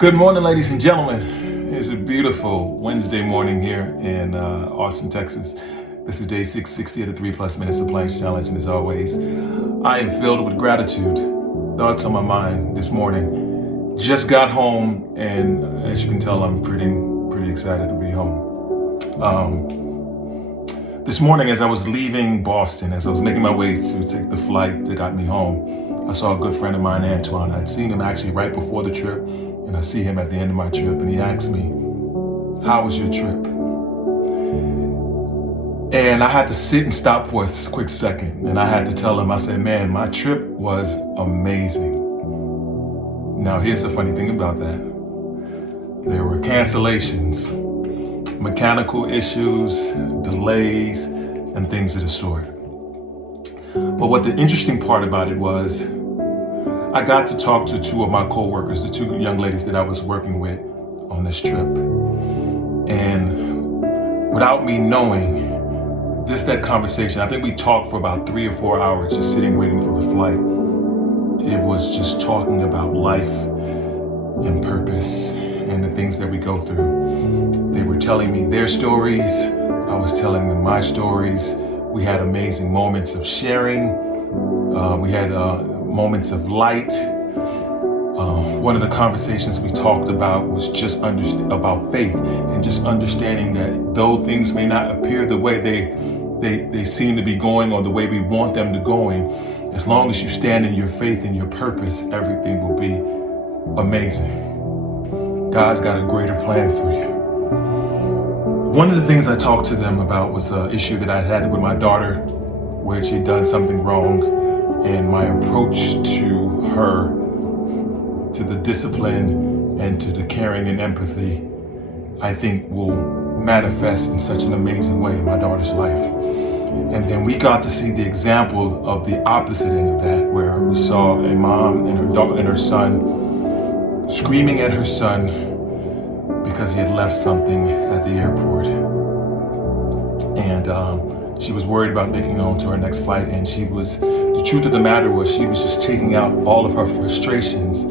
Good morning, ladies and gentlemen. It's a beautiful Wednesday morning here in Austin, Texas. This is day 660 of the 3 Plus Minutes of Planks Challenge, and as always, I am filled with gratitude. Thoughts on my mind this morning. Just got home, and as you can tell, I'm pretty excited to be home. This morning, as I was leaving Boston, as I was making my way to take the flight that got me home, I saw a good friend of mine, Antoine. I'd seen him actually right before the trip, and I see him at the end of my trip, and he asked me, "How was your trip?" And I had to sit and stop for a quick second, and I had to tell him, I said, "Man, my trip was amazing." Now, here's the funny thing about that. There were cancellations, mechanical issues, delays, and things of the sort. But what the interesting part about it was, I got to talk to two of my coworkers, the two young ladies that I was working with on this trip. And without me knowing, just that conversation, I think we talked for about 3 or 4 hours, just sitting waiting for the flight. It was just talking about life and purpose and the things that we go through. They were telling me their stories. I was telling them my stories. We had amazing moments of sharing. We had moments of light. One of the conversations we talked about was just about faith and just understanding that though things may not appear the way they seem to be going or the way we want them to going, as long as you stand in your faith and your purpose, everything will be amazing. God's got a greater plan for you. One of the things I talked to them about was an issue that I had with my daughter where she'd done something wrong, and my approach to her, to the discipline and to the caring and empathy, I think will manifest in such an amazing way in my daughter's life. And then we got to see the example of the opposite end of that, where we saw a mom and her son screaming at her son because he had left something at the airport. And she was worried about making it on to her next flight, and the truth of the matter was she was just taking out all of her frustrations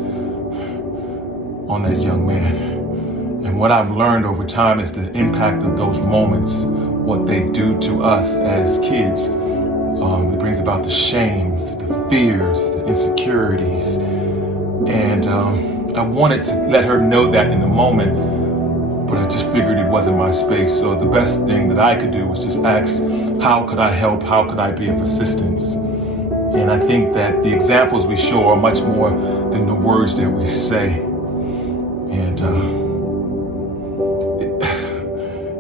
on that young man. And what I've learned over time is the impact of those moments, what they do to us as kids. It brings about the shames, the fears, the insecurities. And I wanted to let her know that in the moment, but I just figured it wasn't my space. So the best thing that I could do was just ask, how could I help? How could I be of assistance? And I think that the examples we show are much more than the words that we say. And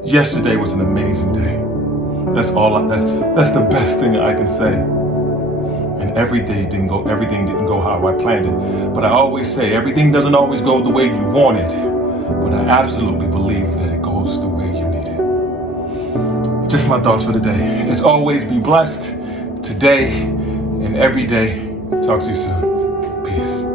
yesterday was an amazing day. That's the best thing I can say. And everything didn't go how I planned it. But I always say everything doesn't always go the way you want it. But I absolutely believe that it goes the way you need it. Just my thoughts for the day. As always, be blessed today and every day. Talk to you soon. Peace.